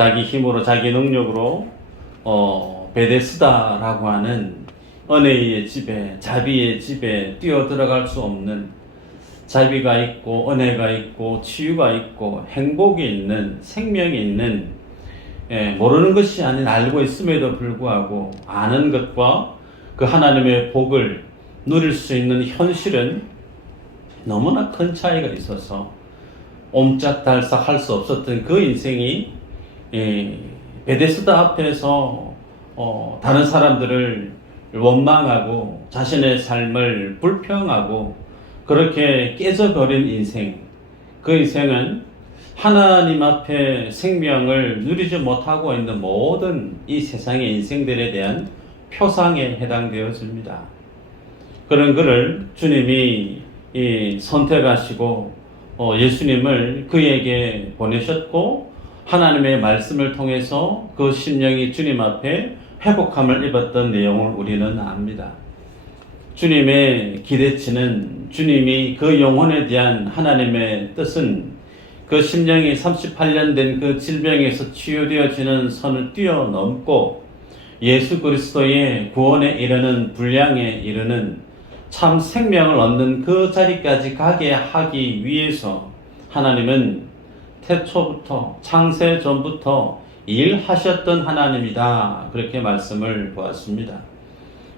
자기 힘으로 자기 능력으로 베데스다라고 하는 은혜의 집에, 자비의 집에 뛰어 들어갈 수 없는, 자비가 있고 은혜가 있고 치유가 있고 행복이 있는, 생명이 있는, 모르는 것이 아닌 알고 있음에도 불구하고 아는 것과 그 하나님의 복을 누릴 수 있는 현실은 너무나 큰 차이가 있어서 옴짝달싹 할 수 없었던 그 인생이 베데스다 앞에서 다른 사람들을 원망하고 자신의 삶을 불평하고 그렇게 깨져버린 인생, 그 인생은 하나님 앞에 생명을 누리지 못하고 있는 모든 이 세상의 인생들에 대한 표상에 해당되어집니다. 그런 그를 주님이 선택하시고 예수님을 그에게 보내셨고 하나님의 말씀을 통해서 그 심령이 주님 앞에 회복함을 입었던 내용을 우리는 압니다. 주님의 기대치는, 주님이 그 영혼에 대한 하나님의 뜻은 그 심령이 38년 된 그 질병에서 치유되어지는 선을 뛰어넘고 예수 그리스도의 구원에 이르는, 분량에 이르는 참 생명을 얻는 그 자리까지 가게 하기 위해서 하나님은 태초부터, 창세 전부터 일하셨던 하나님이다, 그렇게 말씀을 보았습니다.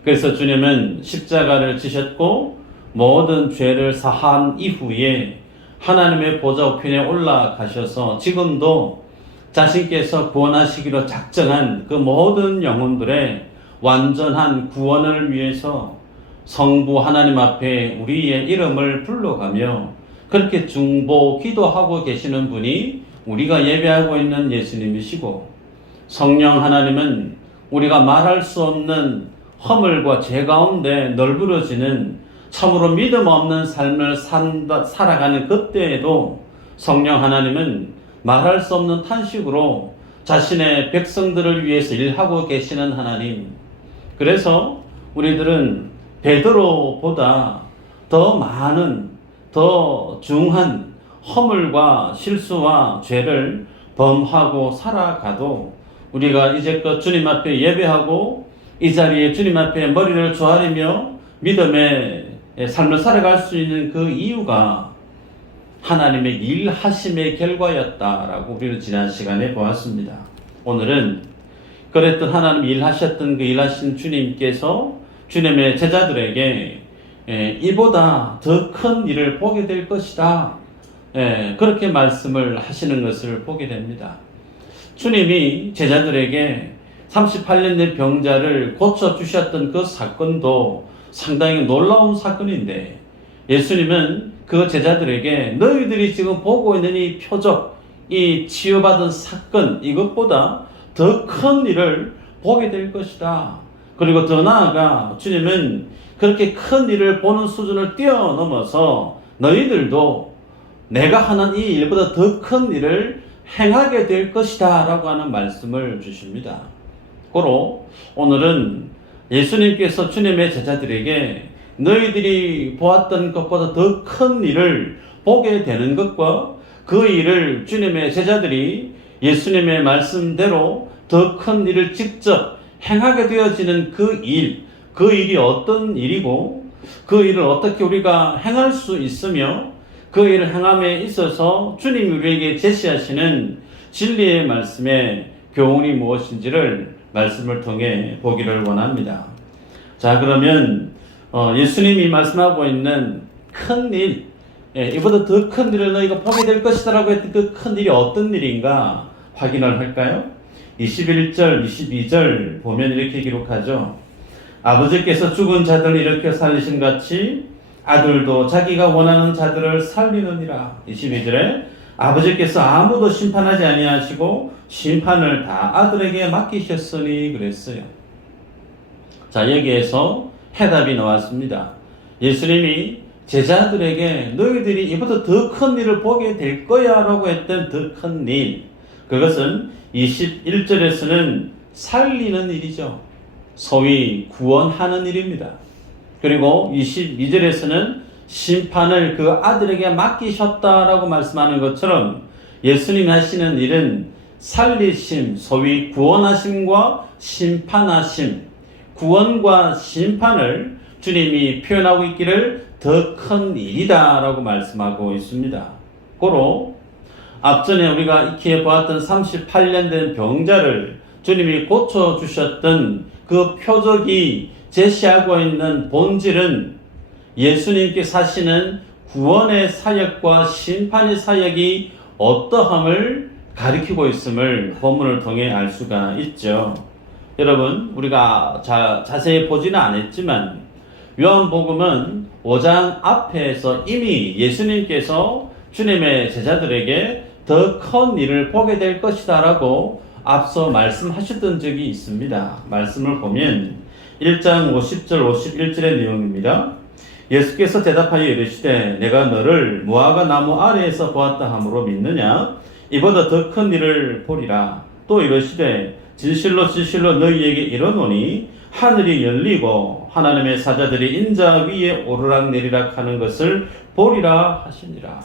그래서 주님은 십자가를 지셨고 모든 죄를 사한 이후에 하나님의 보좌 우편에 올라가셔서 지금도 자신께서 구원하시기로 작정한 그 모든 영혼들의 완전한 구원을 위해서 성부 하나님 앞에 우리의 이름을 불러가며 그렇게 중보 기도하고 계시는 분이 우리가 예배하고 있는 예수님이시고, 성령 하나님은 우리가 말할 수 없는 허물과 죄 가운데 널브러지는 참으로 믿음 없는 삶을 살아가는 그때에도 성령 하나님은 말할 수 없는 탄식으로 자신의 백성들을 위해서 일하고 계시는 하나님. 그래서 우리들은 베드로보다 더 많은, 더 중한 허물과 실수와 죄를 범하고 살아가도 우리가 이제껏 주님 앞에 예배하고 이 자리에 주님 앞에 머리를 조아리며 믿음의 삶을 살아갈 수 있는 그 이유가 하나님의 일하심의 결과였다라고 우리는 지난 시간에 보았습니다. 오늘은 그랬던 하나님 일하셨던 그 일하신 주님께서 주님의 제자들에게 이보다 더 큰 일을 보게 될 것이다, 그렇게 말씀을 하시는 것을 보게 됩니다. 주님이 제자들에게 38년 된 병자를 고쳐주셨던 그 사건도 상당히 놀라운 사건인데, 예수님은 그 제자들에게 너희들이 지금 보고 있는 이 표적, 이 치유받은 사건, 이것보다 더 큰 일을 보게 될 것이다. 그리고 더 나아가 주님은 그렇게 큰 일을 보는 수준을 뛰어넘어서 너희들도 내가 하는 이 일보다 더 큰 일을 행하게 될 것이다 라고 하는 말씀을 주십니다. 고로 오늘은 예수님께서 주님의 제자들에게 너희들이 보았던 것보다 더 큰 일을 보게 되는 것과 그 일을 주님의 제자들이 예수님의 말씀대로 더 큰 일을 직접 행하게 되어지는 그 일이 어떤 일이고 그 일을 어떻게 우리가 행할 수 있으며 그 일을 행함에 있어서 주님이 우리에게 제시하시는 진리의 말씀의 교훈이 무엇인지를 말씀을 통해 보기를 원합니다. 자, 그러면 예수님이 말씀하고 있는 큰 일, 이보다 더 큰 일을 너희가 보게 될 것이다 라고 했던 그 큰 일이 어떤 일인가 확인을 할까요? 21절, 22절 보면 이렇게 기록하죠. 아버지께서 죽은 자들을 일으켜 살리신 같이 아들도 자기가 원하는 자들을 살리느니라. 22절에 아버지께서 아무도 심판하지 아니하시고 심판을 다 아들에게 맡기셨으니 그랬어요. 자, 여기에서 해답이 나왔습니다. 예수님이 제자들에게 너희들이 이보다 더 큰 일을 보게 될 거야 라고 했던 더 큰 일, 그것은 21절에서는 살리는 일이죠. 소위 구원하는 일입니다. 그리고 22절에서는 심판을 그 아들에게 맡기셨다라고 말씀하는 것처럼 예수님이 하시는 일은 살리심, 소위 구원하심과 심판하심, 구원과 심판을 주님이 표현하고 있기를 더 큰 일이다 라고 말씀하고 있습니다. 고로 앞전에 우리가 익히해 보았던 38년 된 병자를 주님이 고쳐주셨던 그 표적이 제시하고 있는 본질은 예수님께서 하시는 구원의 사역과 심판의 사역이 어떠함을 가리키고 있음을 본문을 통해 알 수가 있죠. 여러분, 우리가 자세히 보지는 않았지만 요한복음은 5장 앞에서 이미 예수님께서 주님의 제자들에게 더 큰 일을 보게 될 것이다 라고 앞서 말씀하셨던 적이 있습니다. 말씀을 보면 1장 50절 51절의 내용입니다. 예수께서 대답하여 이르시되 내가 너를 무화과 나무 아래에서 보았다 함으로 믿느냐? 이보다 더 큰 일을 보리라. 또 이르시되 진실로 진실로 너희에게 이르노니 하늘이 열리고 하나님의 사자들이 인자 위에 오르락내리락 하는 것을 보리라 하시니라.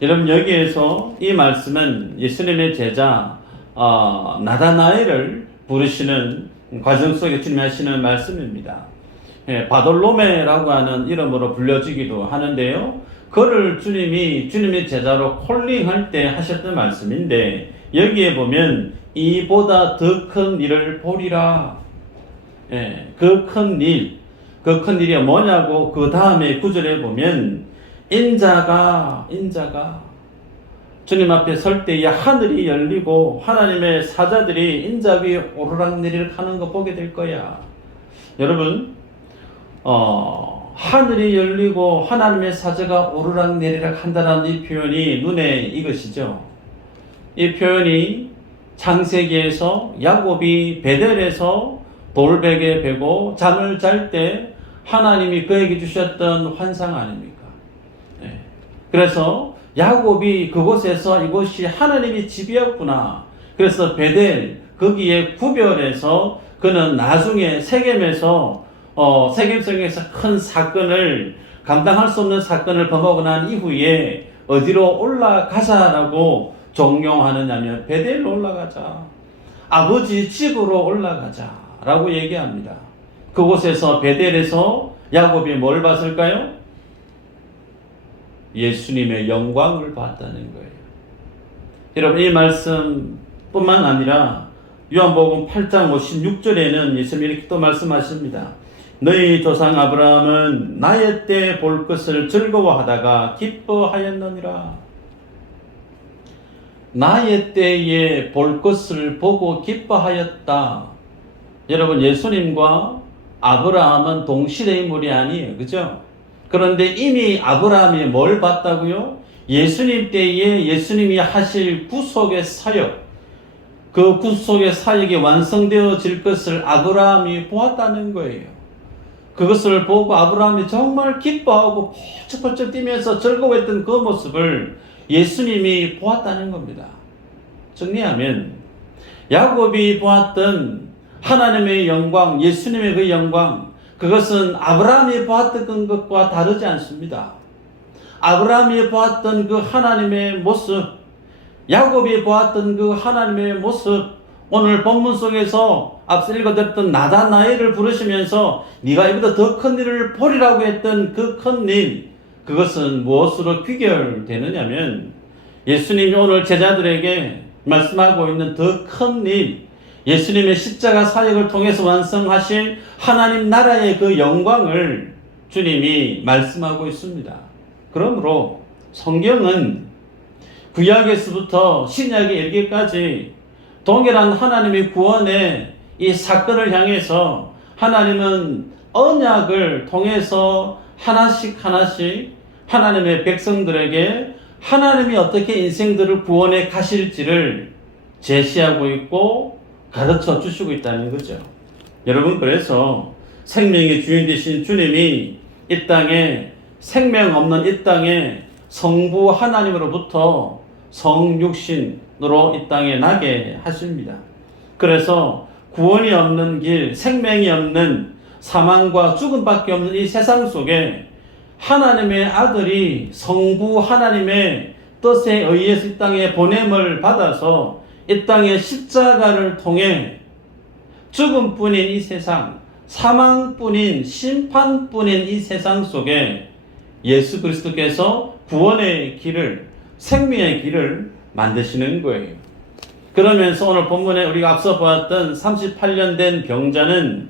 여러분, 여기에서 이 말씀은 예수님의 제자 나다나엘을 부르시는 과정 속에 주님이 하시는 말씀입니다. 바돌로메라고 하는 이름으로 불려지기도 하는데요. 그를 주님이 주님의 제자로 콜링할 때 하셨던 말씀인데, 여기에 보면 이보다 더 큰 일을 보리라. 그 큰 일이 뭐냐고 그 다음에 구절에 보면 인자가 주님 앞에 설 때에 하늘이 열리고 하나님의 사자들이 인자 위에 오르락내리락 하는 거 보게 될 거야. 여러분, 하늘이 열리고 하나님의 사자가 오르락내리락 한다는 이 표현이 눈에 익으시죠? 이 표현이 창세기에서 야곱이 베델에서 돌베개 베고 잠을 잘 때 하나님이 그에게 주셨던 환상 아닙니까? 그래서 야곱이 그곳에서 이곳이 하나님의 집이었구나. 그래서 베델 거기에 구별해서 그는 나중에 세겜에서 세겜성에서 큰 사건을 감당할 수 없는 사건을 범하고 난 이후에 어디로 올라가자라고 종용하느냐면 베델로 올라가자. 아버지 집으로 올라가자라고 얘기합니다. 그곳에서 베델에서 야곱이 뭘 봤을까요? 예수님의 영광을 봤다는 거예요. 여러분, 이 말씀뿐만 아니라 요한복음 8장 56절에는 예수님이 이렇게 또 말씀하십니다. 너희 조상 아브라함은 나의 때 볼 것을 즐거워하다가 기뻐하였느니라. 나의 때에 볼 것을 보고 기뻐하였다. 여러분, 예수님과 아브라함은 동시대 인물이 아니에요. 그죠? 그런데 이미 아브라함이 뭘 봤다고요? 예수님 때에 예수님이 하실 구속의 사역, 그 구속의 사역이 완성되어질 것을 아브라함이 보았다는 거예요. 그것을 보고 아브라함이 정말 기뻐하고 펄쩍펄쩍 뛰면서 즐거워했던 그 모습을 예수님이 보았다는 겁니다. 정리하면 야곱이 보았던 하나님의 영광, 예수님의 그 영광, 그것은 아브라함이 보았던 것과 다르지 않습니다. 아브라함이 보았던 그 하나님의 모습, 야곱이 보았던 그 하나님의 모습, 오늘 본문 속에서 앞서 읽어드렸던 나다나엘을 부르시면서 네가 이보다 더 큰 일을 보리라고 했던 그 큰 일, 그것은 무엇으로 귀결되느냐면 예수님이 오늘 제자들에게 말씀하고 있는 더 큰 일, 예수님의 십자가 사역을 통해서 완성하신 하나님 나라의 그 영광을 주님이 말씀하고 있습니다. 그러므로 성경은 구약에서부터 신약에 이르기까지 동일한 하나님의 구원의 이 사건을 향해서 하나님은 언약을 통해서 하나씩 하나님의 백성들에게 하나님이 어떻게 인생들을 구원해 가실지를 제시하고 있고 가르쳐 주시고 있다는 거죠. 여러분, 그래서 생명의 주인 되신 주님이 이 땅에, 생명 없는 이 땅에 성부 하나님으로부터 성육신으로 이 땅에 나게 하십니다. 그래서 구원이 없는 길, 생명이 없는 사망과 죽음밖에 없는 이 세상 속에 하나님의 아들이 성부 하나님의 뜻에 의해서 이 땅에 보냄을 받아서 이 땅의 십자가를 통해 죽음뿐인 이 세상, 사망뿐인 심판뿐인 이 세상 속에 예수 그리스도께서 구원의 길을, 생명의 길을 만드시는 거예요. 그러면서 오늘 본문에 우리가 앞서 보았던 38년 된 병자는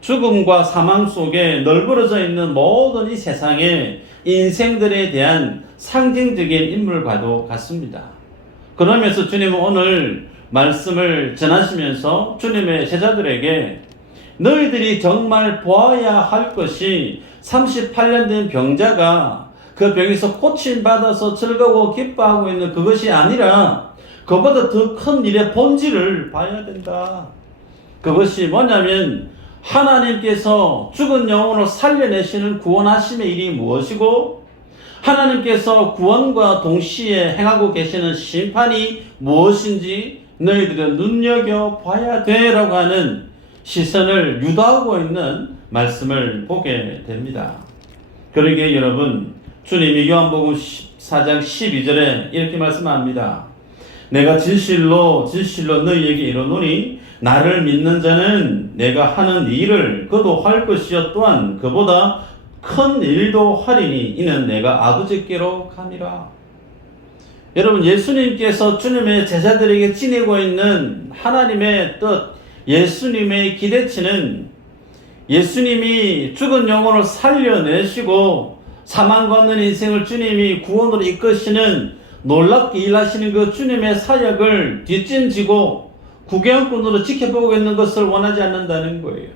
죽음과 사망 속에 널브러져 있는 모든 이 세상의 인생들에 대한 상징적인 인물과도 같습니다. 그러면서 주님은 오늘 말씀을 전하시면서 주님의 제자들에게 너희들이 정말 보아야 할 것이 38년 된 병자가 그 병에서 고침받아서 즐거워 기뻐하고 있는 그것이 아니라 그보다 더 큰 일의 본질을 봐야 된다. 그것이 뭐냐면 하나님께서 죽은 영혼을 살려내시는 구원하심의 일이 무엇이고 하나님께서 구원과 동시에 행하고 계시는 심판이 무엇인지 너희들은 눈여겨봐야 돼라고 하는 시선을 유도하고 있는 말씀을 보게 됩니다. 그러기에 여러분, 주님이 요한복음 14장 12절에 이렇게 말씀합니다. 내가 진실로 너희에게 이르노니 나를 믿는 자는 내가 하는 일을 그도 할 것이요 또한 그보다 큰 일도 하리니 이는 내가 아버지께로 감이라. 여러분, 예수님께서 주님의 제자들에게 지니고 있는 하나님의 뜻, 예수님의 기대치는 예수님이 죽은 영혼을 살려내시고 사망과 없는 인생을 주님이 구원으로 이끄시는 놀랍게 일하시는 그 주님의 사역을 뒷짐지고 구경꾼으로 지켜보고 있는 것을 원하지 않는다는 거예요.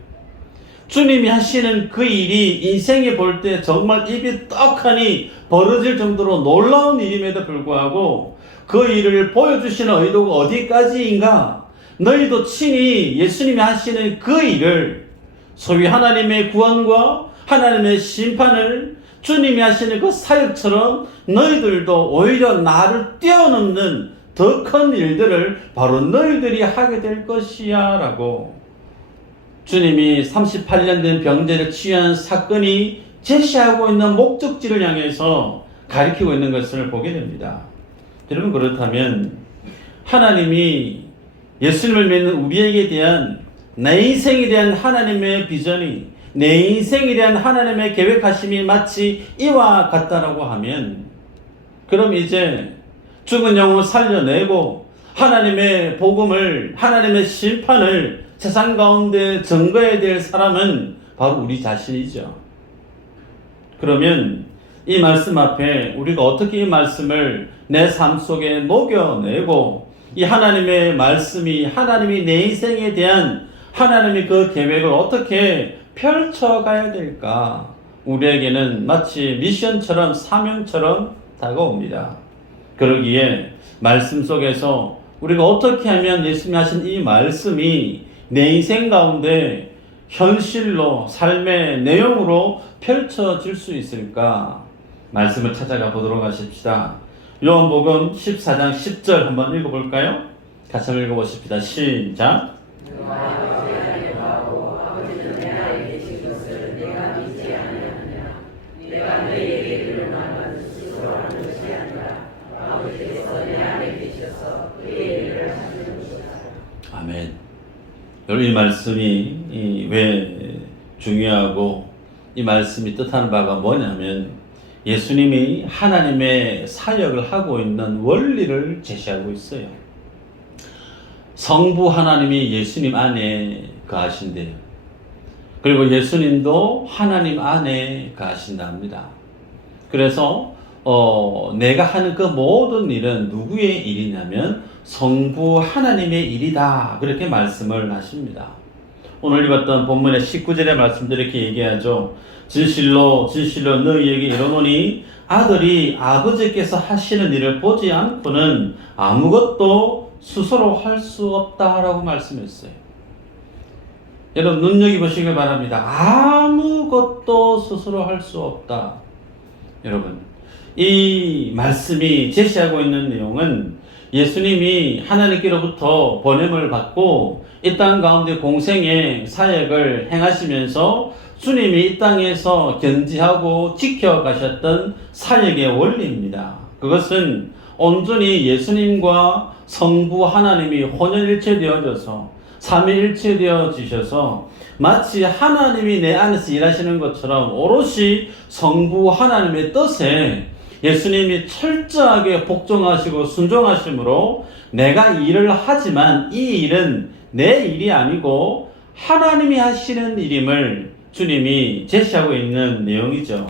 주님이 하시는 그 일이 인생에 볼 때 정말 입이 떡하니 벌어질 정도로 놀라운 일임에도 불구하고 그 일을 보여주시는 의도가 어디까지인가? 너희도 친히 예수님이 하시는 그 일을 소위 하나님의 구원과 하나님의 심판을 주님이 하시는 그 사역처럼 너희들도 오히려 나를 뛰어넘는 더 큰 일들을 바로 너희들이 하게 될 것이야 라고 주님이 38년 된 병자를 치유한 사건이 제시하고 있는 목적지를 향해서 가리키고 있는 것을 보게 됩니다. 여러분, 그렇다면 하나님이 예수님을 믿는 우리에게 대한 내 인생에 대한 하나님의 비전이 내 인생에 대한 하나님의 계획하심이 마치 이와 같다라고 하면 그럼 이제 죽은 영혼을 살려내고 하나님의 복음을 하나님의 심판을 세상 가운데 증거해야 될 사람은 바로 우리 자신이죠. 그러면 이 말씀 앞에 우리가 어떻게 이 말씀을 내 삶 속에 녹여내고 이 하나님의 말씀이 하나님이 내 인생에 대한 하나님의 그 계획을 어떻게 펼쳐가야 될까? 우리에게는 마치 미션처럼 사명처럼 다가옵니다. 그러기에 말씀 속에서 우리가 어떻게 하면 예수님이 하신 이 말씀이 내 인생 가운데 현실로 삶의 내용으로 펼쳐질 수 있을까? 말씀을 찾아가 보도록 하십시다. 요한복음 14장 10절 한번 읽어볼까요? 같이 한번 읽어보십시다. 시작. 아멘. 여러분, 이 말씀이 왜 중요하고 이 말씀이 뜻하는 바가 뭐냐면 예수님이 하나님의 사역을 하고 있는 원리를 제시하고 있어요. 성부 하나님이 예수님 안에 거하신대요. 그리고 예수님도 하나님 안에 거하신답니다. 그래서 내가 하는 그 모든 일은 누구의 일이냐면 성부 하나님의 일이다. 그렇게 말씀을 하십니다. 오늘 읽었던 본문의 19절의 말씀도 이렇게 얘기하죠. 진실로 너희에게 이르노니 아들이 아버지께서 하시는 일을 보지 않고는 아무것도 스스로 할 수 없다라고 말씀했어요. 여러분, 눈여겨보시길 바랍니다. 아무것도 스스로 할 수 없다. 여러분, 이 말씀이 제시하고 있는 내용은 예수님이 하나님께로부터 보냄을 받고 이 땅 가운데 공생의 사역을 행하시면서 주님이 이 땅에서 견지하고 지켜가셨던 사역의 원리입니다. 그것은 온전히 예수님과 성부 하나님이 혼연일체 되어져서 삼위일체 되어지셔서 마치 하나님이 내 안에서 일하시는 것처럼 오롯이 성부 하나님의 뜻에 예수님이 철저하게 복종하시고 순종하심으로 내가 일을 하지만 이 일은 내 일이 아니고 하나님이 하시는 일임을 주님이 제시하고 있는 내용이죠.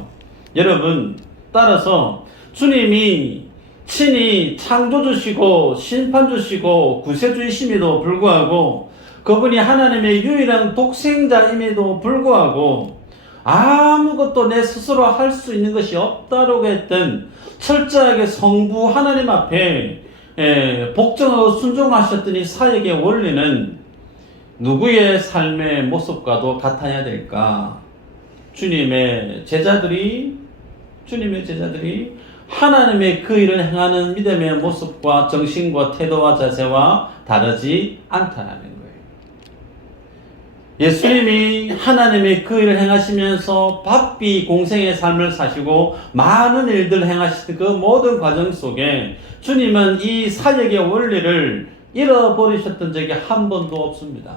여러분, 따라서 주님이 친히 창조주시고 심판주시고 구세주이심에도 불구하고 그분이 하나님의 유일한 독생자임에도 불구하고 아무것도 내 스스로 할 수 있는 것이 없다라고 했던 철저하게 성부 하나님 앞에 복종하고 순종하셨더니 사역의 원리는 누구의 삶의 모습과도 같아야 될까? 주님의 제자들이 하나님의 그 일을 행하는 믿음의 모습과 정신과 태도와 자세와 다르지 않다라는 거예요. 예수님이 하나님의 그 일을 행하시면서 바삐 공생의 삶을 사시고 많은 일들을 행하시던 그 모든 과정 속에 주님은 이 사역의 원리를 잃어버리셨던 적이 한 번도 없습니다.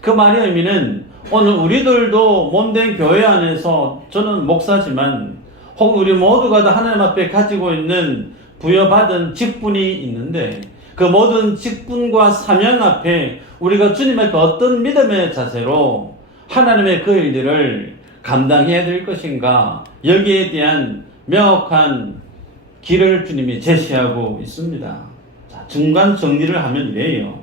그 말의 의미는 오늘 우리들도 몸된 교회 안에서 저는 목사지만 혹은 우리 모두가 다 하나님 앞에 가지고 있는 부여받은 직분이 있는데 그 모든 직분과 사명 앞에 우리가 주님 앞에 어떤 믿음의 자세로 하나님의 그 일들을 감당해야 될 것인가, 여기에 대한 명확한 길을 주님이 제시하고 있습니다. 자, 중간 정리를 하면 이래요.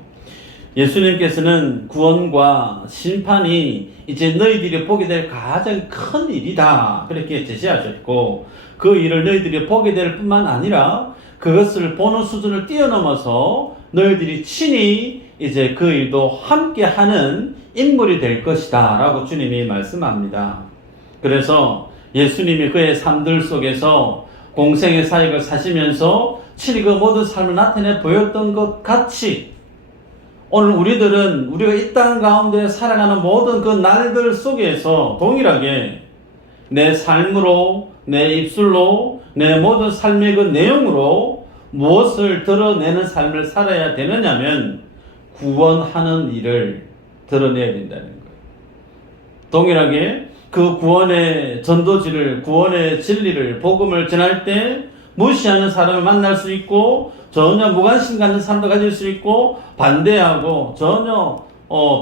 예수님께서는 구원과 심판이 이제 너희들이 보게 될 가장 큰 일이다, 그렇게 제시하셨고 그 일을 너희들이 보게 될 뿐만 아니라 그것을 보는 수준을 뛰어넘어서 너희들이 친히 이제 그 일도 함께 하는 인물이 될 것이다 라고 주님이 말씀합니다. 그래서 예수님이 그의 삶들 속에서 공생의 사역을 사시면서 친히 그 모든 삶을 나타내 보였던 것 같이 오늘 우리들은 우리가 이 땅 가운데 살아가는 모든 그 날들 속에서 동일하게 내 삶으로, 내 입술로, 내 모든 삶의 그 내용으로 무엇을 드러내는 삶을 살아야 되느냐면 구원하는 일을 드러내야 된다는 거예요. 동일하게 그 구원의 전도지를, 구원의 진리를, 복음을 전할 때 무시하는 사람을 만날 수 있고 전혀 무관심 갖는 사람도 가질 수 있고 반대하고 전혀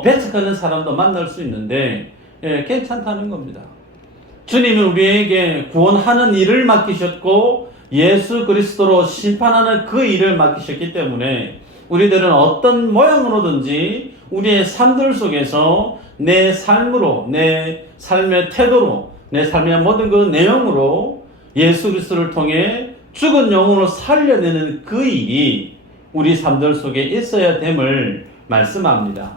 배척하는 사람도 만날 수 있는데 괜찮다는 겁니다. 주님은 우리에게 구원하는 일을 맡기셨고 예수 그리스도로 심판하는 그 일을 맡기셨기 때문에 우리들은 어떤 모양으로든지 우리의 삶들 속에서 내 삶으로, 내 삶의 태도로, 내 삶의 모든 그 내용으로 예수 그리스도를 통해 죽은 영혼을 살려내는 그 일이 우리 삶들 속에 있어야 됨을 말씀합니다.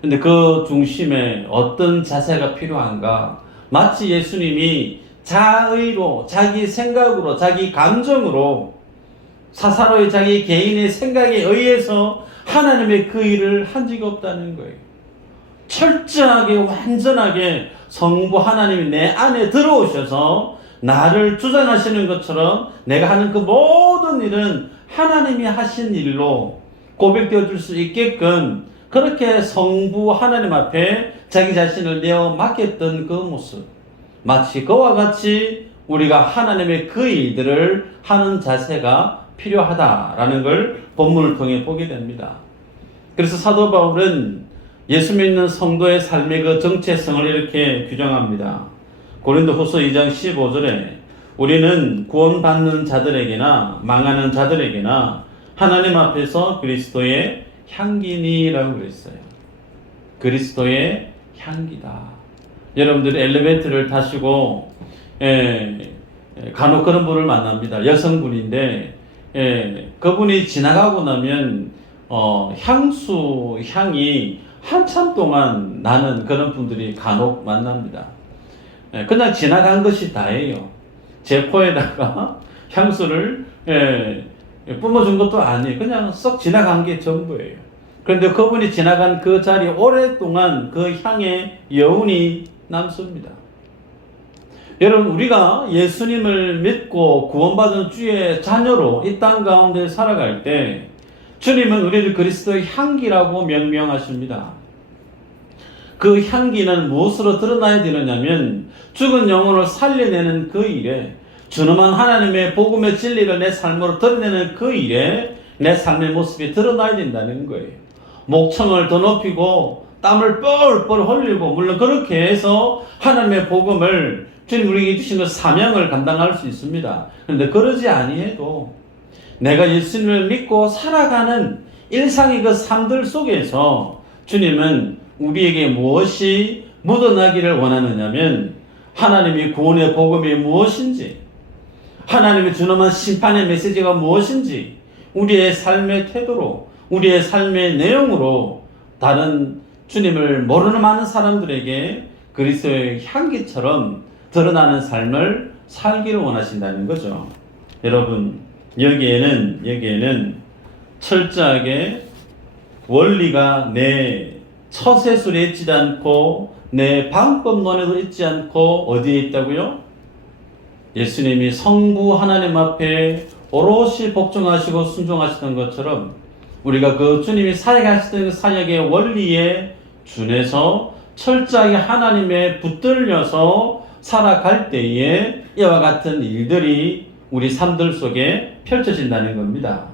근데 그 중심에 어떤 자세가 필요한가? 마치 예수님이 자의로, 자기 생각으로, 자기 감정으로, 사사로이 자기 개인의 생각에 의해서 하나님의 그 일을 한 적이 없다는 거예요. 철저하게, 완전하게 성부 하나님이 내 안에 들어오셔서 나를 주장하시는 것처럼 내가 하는 그 모든 일은 하나님이 하신 일로 고백되어 줄 수 있게끔 그렇게 성부 하나님 앞에 자기 자신을 내어 맡겼던 그 모습, 마치 그와 같이 우리가 하나님의 그 일들을 하는 자세가 필요하다라는 걸 본문을 통해 보게 됩니다. 그래서 사도 바울은 예수 믿는 성도의 삶의 그 정체성을 이렇게 규정합니다. 고린도후서 2장 15절에 우리는 구원받는 자들에게나 망하는 자들에게나 하나님 앞에서 그리스도의 향기니라고 그랬어요. 그리스도의 향기다. 여러분들이 엘리베이터를 타시고 간혹 그런 분을 만납니다. 여성분인데 그분이 지나가고 나면 향수 향이 한참 동안 나는 그런 분들이 간혹 만납니다. 그냥 지나간 것이 다예요. 제 코에다가 향수를 뿜어준 것도 아니에요. 그냥 썩 지나간 게 전부예요. 그런데 그분이 지나간 그 자리 오랫동안 그 향의 여운이 남습니다. 여러분, 우리가 예수님을 믿고 구원받은 주의 자녀로 이 땅 가운데 살아갈 때 주님은 우리를 그리스도의 향기라고 명명하십니다. 그 향기는 무엇으로 드러나야 되느냐면 죽은 영혼을 살려내는 그 일에, 준엄한 하나님의 복음의 진리를 내 삶으로 드러내는 그 일에 내 삶의 모습이 드러나야 된다는 거예요. 목청을 더 높이고 땀을 뻘뻘 흘리고, 물론 그렇게 해서 하나님의 복음을, 주님 우리에게 주신 그 사명을 감당할 수 있습니다. 그런데 그러지 아니해도 내가 예수님을 믿고 살아가는 일상의 그 삶들 속에서 주님은 우리에게 무엇이 묻어나기를 원하느냐면, 하나님의 구원의 복음이 무엇인지, 하나님의 준엄한 심판의 메시지가 무엇인지, 우리의 삶의 태도로, 우리의 삶의 내용으로 다른 주님을 모르는 많은 사람들에게 그리스도의 향기처럼 드러나는 삶을 살기를 원하신다는 거죠. 여러분, 여기에는 철저하게 원리가 내 처세술에 있지 않고 내 방법론에도 있지 않고 어디에 있다고요? 예수님이 성부 하나님 앞에 오롯이 복종하시고 순종하시던 것처럼 우리가 그 주님이 사역하시던 그 사역의 원리에 준해서 철저하게 하나님에 붙들려서 살아갈 때에 이와 같은 일들이 우리 삶들 속에 펼쳐진다는 겁니다.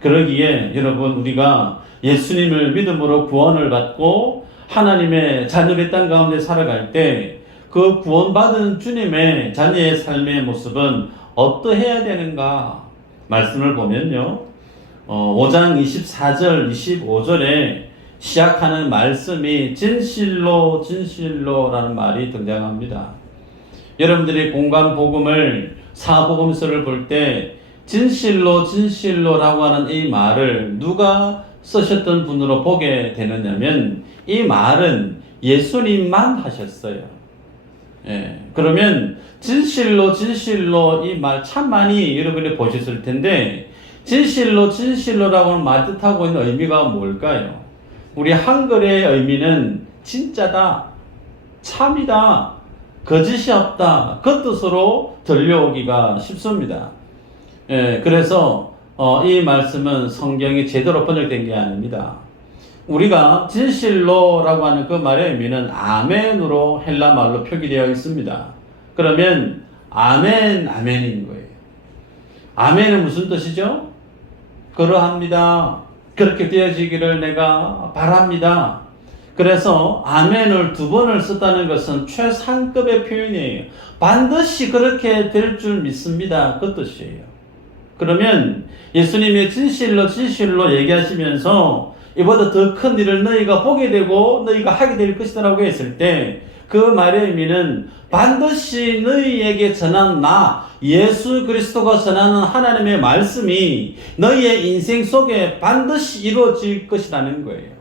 그러기에 여러분, 우리가 예수님을 믿음으로 구원을 받고 하나님의 자녀의 땅 가운데 살아갈 때 그 구원받은 주님의 자녀의 삶의 모습은 어떠해야 되는가? 말씀을 보면요, 5장 24절 25절에 시작하는 말씀이 진실로 진실로라는 말이 등장합니다. 여러분들이 공간 복음을, 사복음서를 볼 때 진실로 진실로라고 하는 이 말을 누가 쓰셨던 분으로 보게 되느냐면, 이 말은 예수님만 하셨어요. 예, 그러면 진실로 진실로 이 말 참 많이 여러분이 보셨을 텐데, 진실로 진실로라고 하는 말 뜻하고 있는 의미가 뭘까요? 우리 한글의 의미는 진짜다, 참이다, 거짓이 없다, 그 뜻으로 들려오기가 쉽습니다. 예, 그래서 이 말씀은 성경이 제대로 번역된 게 아닙니다. 우리가 진실로라고 하는 그 말의 의미는 아멘으로 헬라 말로 표기되어 있습니다. 그러면 아멘, 아멘인 거예요. 아멘은 무슨 뜻이죠? 그러합니다. 그렇게 되어지기를 내가 바랍니다. 그래서 아멘을 2번을 썼다는 것은 최상급의 표현이에요. 반드시 그렇게 될 줄 믿습니다, 그 뜻이에요. 그러면 예수님이 진실로 진실로 얘기하시면서 이보다 더 큰 일을 너희가 보게 되고 너희가 하게 될 것이라고 했을 때, 그 말의 의미는 반드시 너희에게 전한 나 예수 그리스도가 전하는 하나님의 말씀이 너희의 인생 속에 반드시 이루어질 것이라는 거예요.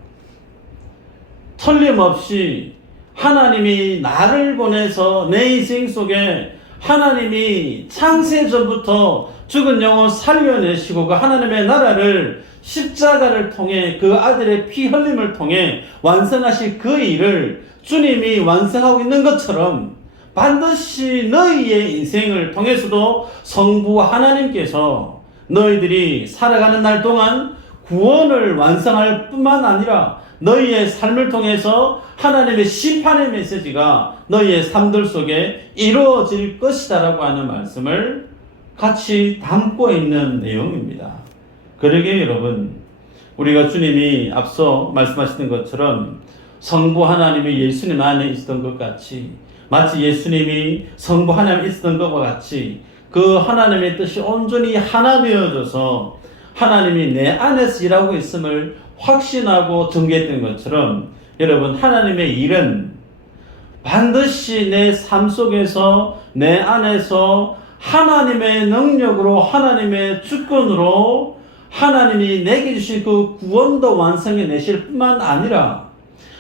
틀림없이 하나님이 나를 보내서 내 인생 속에 하나님이 창세 전부터 죽은 영혼 살려내시고 그 하나님의 나라를 십자가를 통해 그 아들의 피 흘림을 통해 완성하실 그 일을 주님이 완성하고 있는 것처럼, 반드시 너희의 인생을 통해서도 성부 하나님께서 너희들이 살아가는 날 동안 구원을 완성할 뿐만 아니라 너희의 삶을 통해서 하나님의 심판의 메시지가 너희의 삶들 속에 이루어질 것이다라고 하는 말씀을 같이 담고 있는 내용입니다. 그러게 여러분, 우리가 주님이 앞서 말씀하시던 것처럼 성부 하나님이 예수님 안에 있었던 것 같이, 마치 예수님이 성부 하나님에 있었던 것과 같이 그 하나님의 뜻이 온전히 하나 되어져서 하나님이 내 안에서 일하고 있음을 확신하고 증거했던 것처럼, 여러분, 하나님의 일은 반드시 내 삶 속에서 내 안에서 하나님의 능력으로, 하나님의 주권으로 하나님이 내게 주신 그 구원도 완성해 내실 뿐만 아니라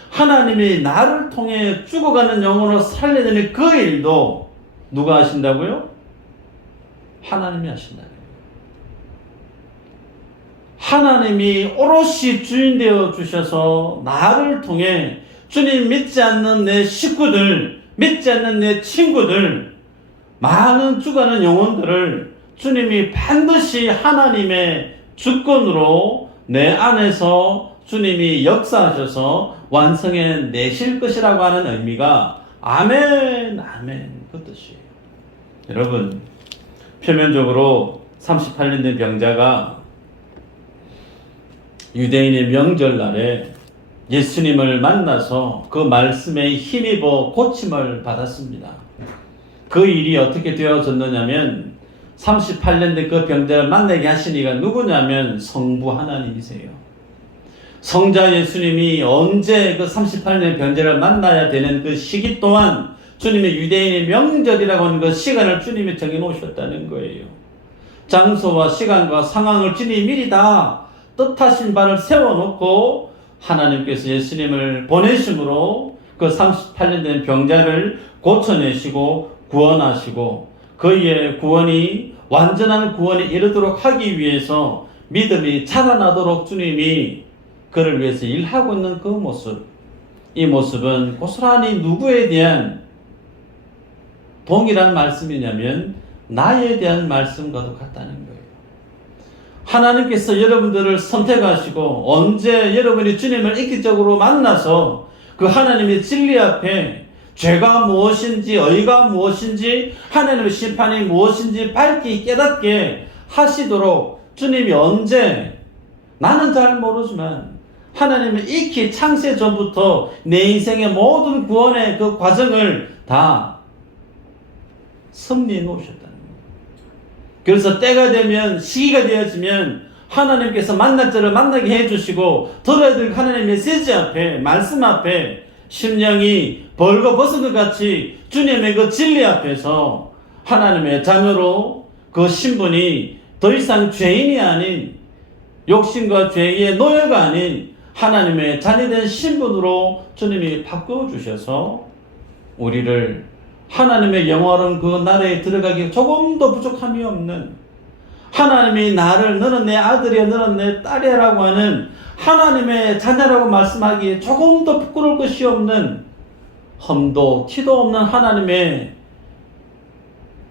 하나님이 나를 통해 죽어가는 영혼으로 살려내는 그 일도 누가 하신다고요? 하나님이 하신다는 거예요. 하나님이 오롯이 주인 되어 주셔서 나를 통해 주님 믿지 않는 내 식구들, 믿지 않는 내 친구들, 많은 죽어가는 영혼들을 주님이 반드시 하나님의 주권으로 내 안에서 주님이 역사하셔서 완성해 내실 것이라고 하는 의미가 아멘, 아멘 그 뜻이에요. 여러분, 표면적으로 38년 된 병자가 유대인의 명절날에 예수님을 만나서 그 말씀에 힘입어 고침을 받았습니다. 그 일이 어떻게 되어졌느냐면 38년 된 그 병자를 만나게 하신 이가 누구냐면 성부 하나님이세요. 성자 예수님이 언제 그 38년 병자를 만나야 되는 그 시기 또한 주님의 유대인의 명절이라고 하는 그 시간을 주님이 정해놓으셨다는 거예요. 장소와 시간과 상황을 주님이 미리 다 뜻하신 바를 세워놓고 하나님께서 예수님을 보내심으로 그 38년 된 병자를 고쳐내시고 구원하시고 그의 구원이 완전한 구원에 이르도록 하기 위해서 믿음이 자라나도록 주님이 그를 위해서 일하고 있는 그 모습, 이 모습은 고스란히 누구에 대한 동일한 말씀이냐면 나에 대한 말씀과도 같다는 거예요. 하나님께서 여러분들을 선택하시고 언제 여러분이 주님을 인격적으로 만나서 그 하나님의 진리 앞에 죄가 무엇인지 의가 무엇인지 하나님의 심판이 무엇인지 밝게 깨닫게 하시도록 주님이 언제, 나는 잘 모르지만 하나님은 익히 창세 전부터 내 인생의 모든 구원의 그 과정을 다 섭리해 놓으셨다는 거예요. 그래서 때가 되면, 시기가 되어지면 하나님께서 만날 자를 만나게 해주시고 들어야 될 하나님의 메시지 앞에, 말씀 앞에 심령이 벌거벗은 것 같이 주님의 그 진리 앞에서 하나님의 자녀로 그 신분이 더 이상 죄인이 아닌, 욕심과 죄의 노예가 아닌 하나님의 자녀된 신분으로 주님이 바꿔주셔서 우리를 하나님의 영원한 그 나라에 들어가기 조금도 부족함이 없는, 하나님이 나를 너는 내 아들이야 너는 내 딸이야 라고 하는 하나님의 자녀라고 말씀하기에 조금도 부끄러울 것이 없는, 험도 티도 없는 하나님의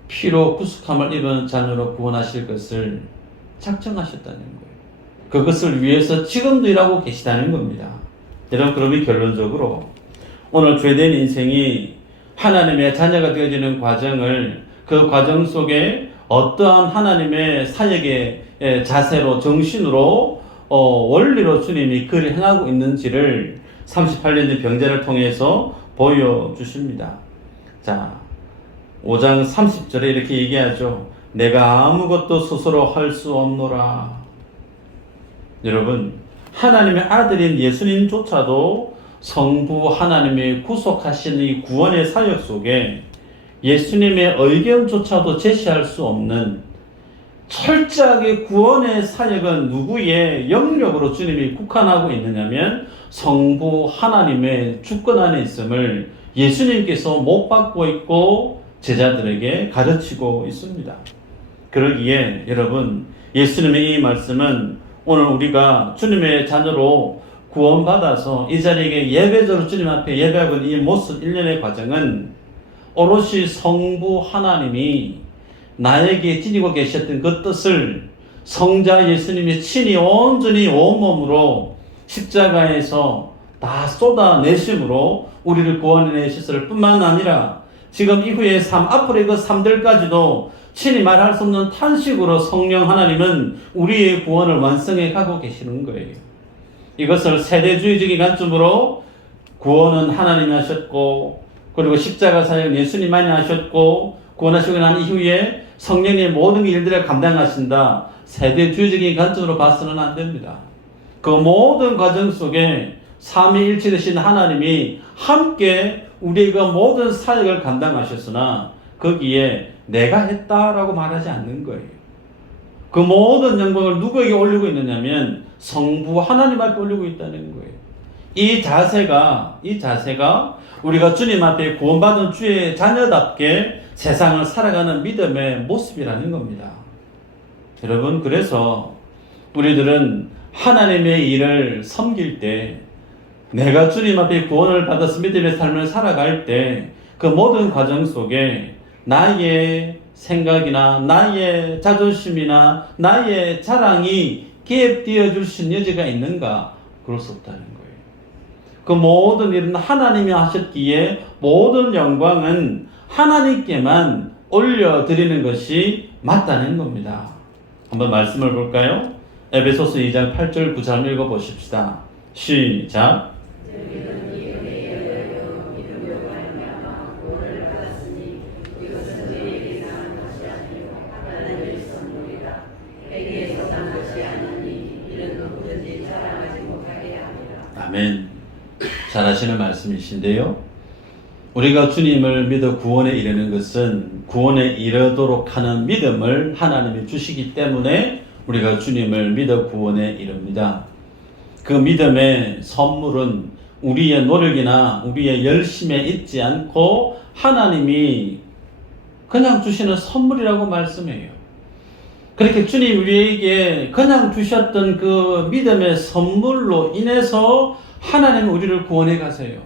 피로 구속함을 입은 자녀로 구원하실 것을 작정하셨다는 거예요. 그것을 위해서 지금도 일하고 계시다는 겁니다. 여러분, 그러면 결론적으로 오늘 죄된 인생이 하나님의 자녀가 되어지는 과정을, 그 과정 속에 어떠한 하나님의 사역의 자세로, 정신으로, 원리로 주님이 그를 행하고 있는지를 38년 된 병자를 통해서 보여주십니다. 자, 5장 30절에 이렇게 얘기하죠. 내가 아무것도 스스로 할 수 없노라. 여러분, 하나님의 아들인 예수님조차도 성부 하나님이 구속하시는 이 구원의 사역 속에 예수님의 의견조차도 제시할 수 없는 철저하게 구원의 사역은 누구의 영역으로 주님이 국한하고 있느냐면 성부 하나님의 주권 안에 있음을 예수님께서 못 받고 있고 제자들에게 가르치고 있습니다. 그러기에 여러분, 예수님의 이 말씀은 오늘 우리가 주님의 자녀로 구원받아서 이 자리에 예배적으로 주님 앞에 예배하고 있는 이 모습 일련의 과정은 오롯이 성부 하나님이 나에게 지니고 계셨던 그 뜻을 성자 예수님이 친히 온전히 온몸으로 십자가에서 다 쏟아내심으로 우리를 구원해내셨을 뿐만 아니라 지금 이후의 삶, 앞으로의 그 삶들까지도 친히 말할 수 없는 탄식으로 성령 하나님은 우리의 구원을 완성해 가고 계시는 거예요. 이것을 세대주의적인 관점으로 구원은 하나님이 하셨고, 그리고 십자가 사역은 예수님만이 하셨고, 구원하시고 난 이후에 성령의 모든 일들을 감당하신다, 세대주의적인 관점으로 봐서는 안 됩니다. 그 모든 과정 속에 삼위일체 되신 하나님이 함께 우리의 그 모든 사역을 감당하셨으나 거기에 내가 했다라고 말하지 않는 거예요. 그 모든 영광을 누구에게 올리고 있느냐면 성부 하나님 앞에 올리고 있다는 거예요. 이 자세가 우리가 주님 앞에 구원받은 주의 자녀답게 세상을 살아가는 믿음의 모습이라는 겁니다. 여러분, 그래서 우리들은 하나님의 일을 섬길 때, 내가 주님 앞에 구원을 받아서 믿음의 삶을 살아갈 때 그 모든 과정 속에 나의 생각이나 나의 자존심이나 나의 자랑이 개입되어 줄 수 있는 여지가 있는가? 그럴 수 없다는 거예요. 그 모든 일은 하나님이 하셨기에 모든 영광은 하나님께만 올려드리는 것이 맞다는 겁니다. 한번 말씀을 볼까요? 에베소서 2장 8절 9절 읽어보십시다. 시작. 아멘. 잘하시는 말씀이신데요. 우리가 주님을 믿어 구원에 이르는 것은 구원에 이르도록 하는 믿음을 하나님이 주시기 때문에 우리가 주님을 믿어 구원에 이릅니다. 그 믿음의 선물은 우리의 노력이나 우리의 열심에 있지 않고 하나님이 그냥 주시는 선물이라고 말씀해요. 그렇게 주님 우리에게 그냥 주셨던 그 믿음의 선물로 인해서 하나님은 우리를 구원해 가세요.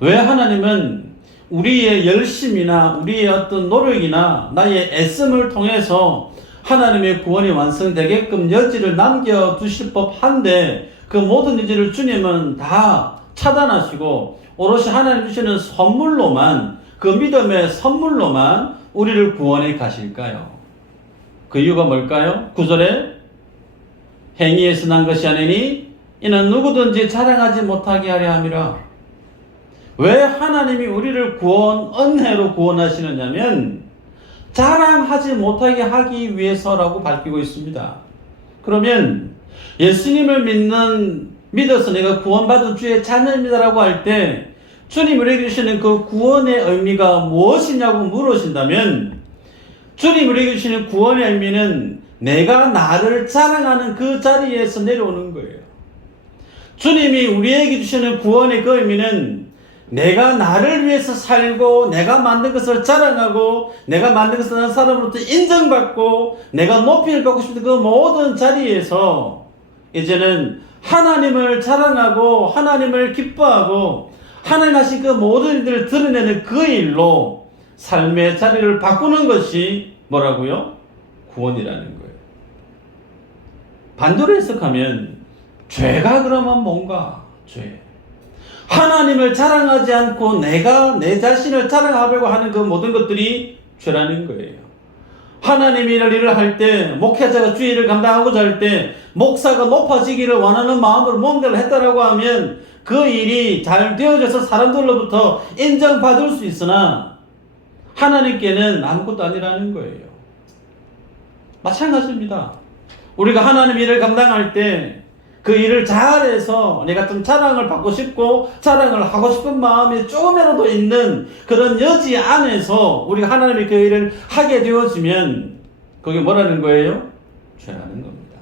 왜 하나님은 우리의 열심이나 우리의 어떤 노력이나 나의 애씀을 통해서 하나님의 구원이 완성되게끔 여지를 남겨두실 법한데 그 모든 여지를 주님은 다 차단하시고 오롯이 하나님 주시는 선물로만 그 믿음의 선물로만 우리를 구원해 가실까요? 그 이유가 뭘까요? 9절에 행위에서 난 것이 아니니 이는 누구든지 자랑하지 못하게 하려 함이라. 왜 하나님이 우리를 은혜로 구원하시느냐면 자랑하지 못하게 하기 위해서라고 밝히고 있습니다. 그러면 예수님을 믿어서 내가 구원받은 주의 자녀입니다라고 할 때 주님 우리에게 주시는 그 구원의 의미가 무엇이냐고 물으신다면 주님 우리에게 주시는 구원의 의미는 내가 나를 자랑하는 그 자리에서 내려오는 거예요. 주님이 우리에게 주시는 구원의 그 의미는 내가 나를 위해서 살고 내가 만든 것을 자랑하고 내가 만든 것을 다른 사람으로부터 인정받고 내가 높이를 받고 싶은 그 모든 자리에서 이제는 하나님을 자랑하고 하나님을 기뻐하고 하나님 하신 그 모든 일들을 드러내는 그 일로 삶의 자리를 바꾸는 것이 뭐라고요? 구원이라는 거예요. 반대로 해석하면 죄가 그러면 뭔가? 죄. 하나님을 자랑하지 않고 내가 내 자신을 자랑하려고 하는 그 모든 것들이 죄라는 거예요. 하나님이 일을 할 때, 목회자가 주의 일을 감당하고자 할 때, 목사가 높아지기를 원하는 마음으로 뭔가를 했다라고 하면 그 일이 잘 되어져서 사람들로부터 인정받을 수 있으나 하나님께는 아무것도 아니라는 거예요. 마찬가지입니다. 우리가 하나님 일을 감당할 때 그 일을 잘해서 내가 좀 자랑을 받고 싶고 자랑을 하고 싶은 마음이 조금이라도 있는 그런 여지 안에서 우리가 하나님의 그 일을 하게 되어지면 그게 뭐라는 거예요? 죄라는 겁니다.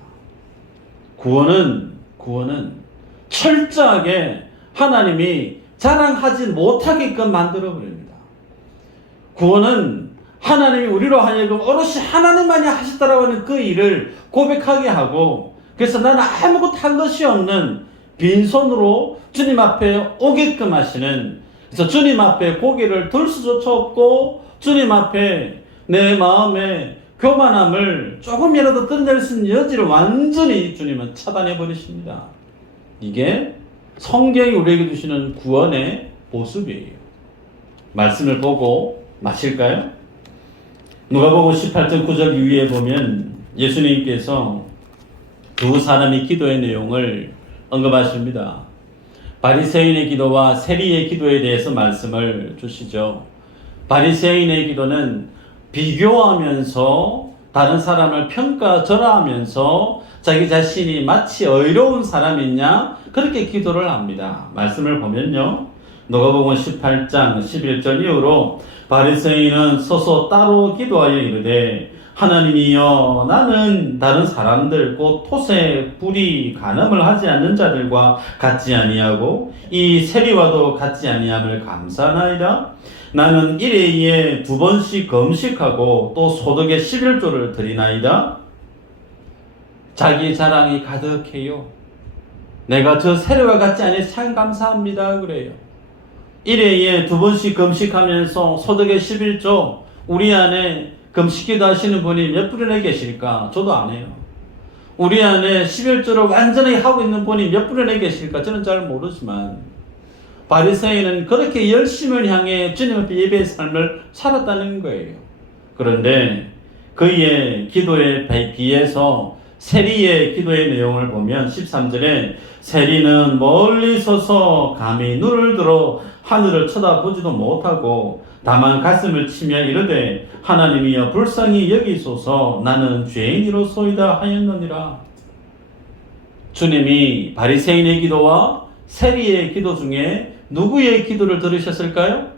구원은 철저하게 하나님이 자랑하지 못하게끔 만들어버립니다. 구원은 하나님이 우리로 하여금 오롯이 하나님만이 하셨다라고 하는 그 일을 고백하게 하고 그래서 나는 아무것도 한 것이 없는 빈손으로 주님 앞에 오게끔 하시는 그래서 주님 앞에 고개를 들 수조차 없고 주님 앞에 내 마음의 교만함을 조금이라도 드러낼 수 있는 여지를 완전히 주님은 차단해 버리십니다. 이게 성경이 우리에게 주시는 구원의 모습이에요. 말씀을 보고 마실까요? 누가복음 18장 9절 이후에 보면 예수님께서 두 사람의 기도의 내용을 언급하십니다. 바리새인의 기도와 세리의 기도에 대해서 말씀을 주시죠. 바리새인의 기도는 비교하면서 다른 사람을 평가절하하면서 자기 자신이 마치 의로운 사람이냐 그렇게 기도를 합니다. 말씀을 보면요. 누가복음 18장 11절 이후로 바리새인은 서서 따로 기도하여 이르되 하나님이여 나는 다른 사람들 곧 토세, 불의, 간음을 하지 않는 자들과 같지 아니하고 이 세리와도 같지 아니함을 감사하나이다. 나는 일회에 2번씩 금식하고 또 소득의 11조를 드리나이다. 자기 자랑이 가득해요. 내가 저 세리와 같지 않니 참 감사합니다 그래요. 일회에 2번씩 금식하면서 소득의 11조 우리 안에 금식기도 하시는 분이 몇 분이나 계실까? 저도 안 해요. 우리 안에 11조를 완전히 하고 있는 분이 몇 분이나 계실까? 저는 잘 모르지만 바리새인은 그렇게 열심을 향해 주님 앞에 예배의 삶을 살았다는 거예요. 그런데 그의 기도에 비해서 세리의 기도의 내용을 보면 13절에 세리는 멀리 서서 감히 눈을 들어 하늘을 쳐다보지도 못하고 다만 가슴을 치며 이르되 하나님이여 불쌍히 여기소서 나는 죄인이로소이다 하였느니라. 주님이 바리새인의 기도와 세리의 기도 중에 누구의 기도를 들으셨을까요?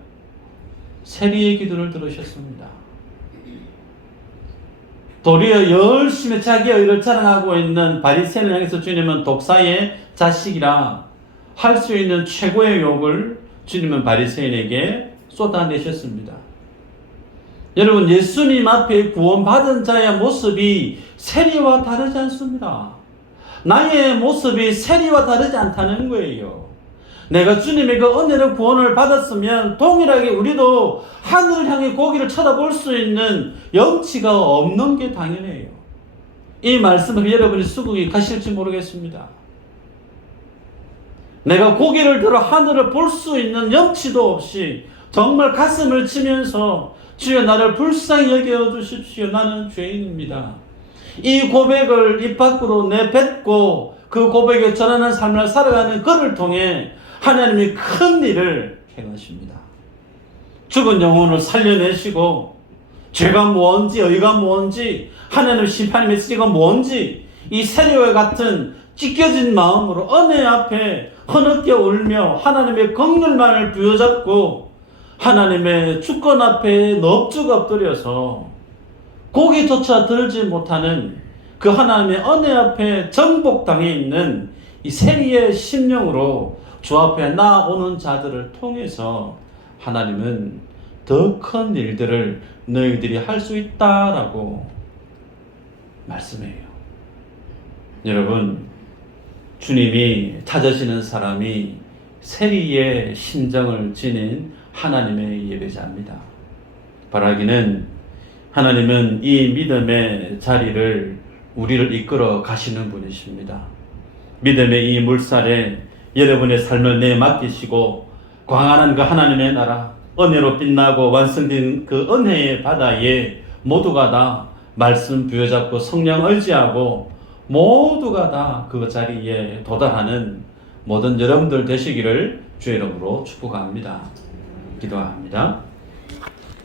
세리의 기도를 들으셨습니다. 도리어 열심히 자기의 의를 자랑하고 있는 바리새인을 향해서 주님은 독사의 자식이라 할 수 있는 최고의 욕을 주님은 바리새인에게 쏟아내셨습니다. 여러분, 예수님 앞에 구원받은 자의 모습이 세리와 다르지 않습니다. 나의 모습이 세리와 다르지 않다는 거예요. 내가 주님의 그 은혜로 구원을 받았으면 동일하게 우리도 하늘을 향해 고기를 쳐다볼 수 있는 염치가 없는 게 당연해요. 이 말씀을 여러분이 수긍이 가실지 모르겠습니다. 내가 고개를 들어 하늘을 볼 수 있는 염치도 없이 정말 가슴을 치면서 주여 나를 불쌍히 여겨 주십시오. 나는 죄인입니다. 이 고백을 입 밖으로 내뱉고 그 고백에 전하는 삶을 살아가는 그를 통해 하나님이 큰 일을 행하십니다. 죽은 영혼을 살려내시고 죄가 뭔지 의가 뭔지 하나님의 심판의 메시지가 뭔지 이 세리와 같은 찢겨진 마음으로 은혜 앞에 흐느껴 울며 하나님의 긍휼만을 부여잡고 하나님의 주권 앞에 넙죽 엎드려서 고기조차 들지 못하는 그 하나님의 은혜 앞에 정복당해 있는 이 세리의 심령으로 주 앞에 나오는 자들을 통해서 하나님은 더 큰 일들을 너희들이 할 수 있다라고 말씀해요. 여러분, 주님이 찾으시는 사람이 세리의 심정을 지닌 하나님의 예배자입니다. 바라기는 하나님은 이 믿음의 자리를 우리를 이끌어 가시는 분이십니다. 믿음의 이 물살에 여러분의 삶을 내맡기시고 광활한 그 하나님의 나라, 은혜로 빛나고 완성된 그 은혜의 바다에 모두가 다 말씀 부여잡고 성령 의지하고 모두가 다 그 자리에 도달하는 모든 여러분들 되시기를 주의 이름으로 축복합니다. 기도합니다.